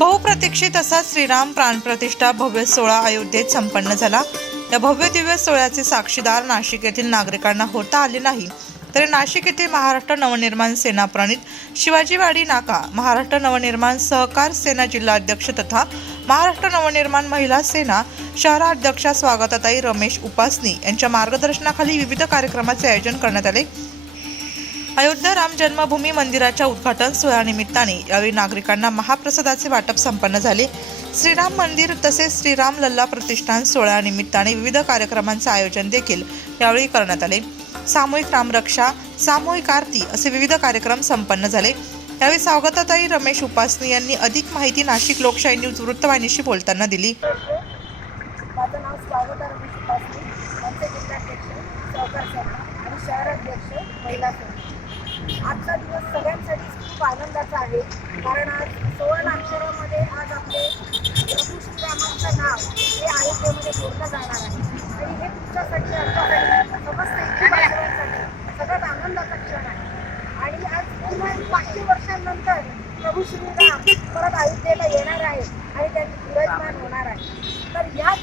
बहुप्रतीक्षित असा श्रीराम प्राणप्रतिष्ठा भव्य सोहळा अयोध्येत संपन्न झाला. या भव्य दिव्य सोहळ्याचे साक्षीदार नाशिक येथील नागरिकांना होता आले नाही. तरी नाशिक येथे महाराष्ट्र नवनिर्माण सेना प्रणित शिवाजीवाडी नाका महाराष्ट्र नवनिर्माण सहकार सेना जिल्हाध्यक्ष तथा महाराष्ट्र नवनिर्माण महिला सेना शहराध्यक्षा स्वागताताई रमेश उपासनी यांच्या मार्गदर्शनाखाली विविध कार्यक्रमाचे आयोजन करण्यात आले. अयोध्या राम जन्मभूमी मंदिराच्या उद्घाटन सोहळ्यानिमित्ताने यावेळी नागरिकांना महाप्रसादाचे वाटप संपन्न झाले. श्रीराम मंदिर तसेच श्रीराम लल्ला प्रतिष्ठान सोहळ्यानिमित्ताने विविध कार्यक्रमांचे आयोजन देखील यावेळी करण्यात आले. सामूहिक रामरक्षा सामूहिक आरती असे विविध कार्यक्रम संपन्न झाले. यावेळी स्वागताताई रमेश उपासनी यांनी अधिक माहिती नाशिक लोकशाही न्यूज वृत्तवाहिनीशी बोलताना दिली. माझं नाव स्वागता रमेश उपासनी आमचे जिल्हाध्यक्ष सहकार आणि शहराध्यक्ष महिला आजचा दिवस सगळ्यांसाठी खूप आनंदाचा आहे. कारण आज सोळा अक्षरामध्ये आज आपले प्रभू श्रीरामांचं नाव हे अयोध्येमध्ये बोललं जाणार आहे. आणि हे तुमच्यासाठी आमच्यासाठी समस्त हिंदू सगळ्यात आनंदाचा क्षण आहे. आणि आज पुन्हा पाचशे वर्षांनंतर प्रभू श्रीराम परत अयोध्येला येणार आहे आणि त्यांनी विराजमान होणार आहे. तर याच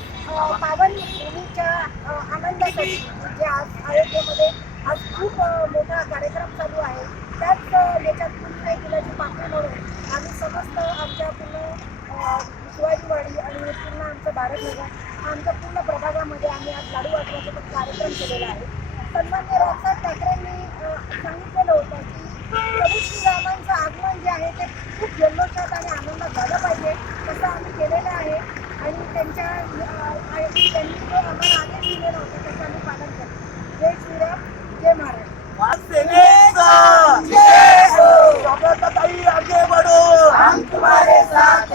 पावन भूमीच्या आनंदासाठी जे आज अयोध्येमध्ये आज खूप मोठा कार्यक्रम चालू आहे त्याच अ, याच्यात पुन्हा एक दिलाची पाकळी म्हणून आम्ही समस्त आमच्या पूर्ण अ, शिवाजीवाडी आणि पूर्ण आमचं भारतनगर हा आमच्या पूर्ण प्रभागामध्ये आम्ही आज लाडू वाटण्याचा पण कार्यक्रम केलेला आहे. सन्मान्य राजसाहेब ठाकरेंनी सांगितलेलं होतं की प्रभू श्रीरामांचं आगमन जे आहे ते खूप जल्लोषात आणि आनंदात झालं पाहिजे तसं आम्ही केलेलं आहे. आणि त्यांच्या त्यांनी जो आम्हाला आदेश दिलेला होता त्याचं आम्ही पालन करतो.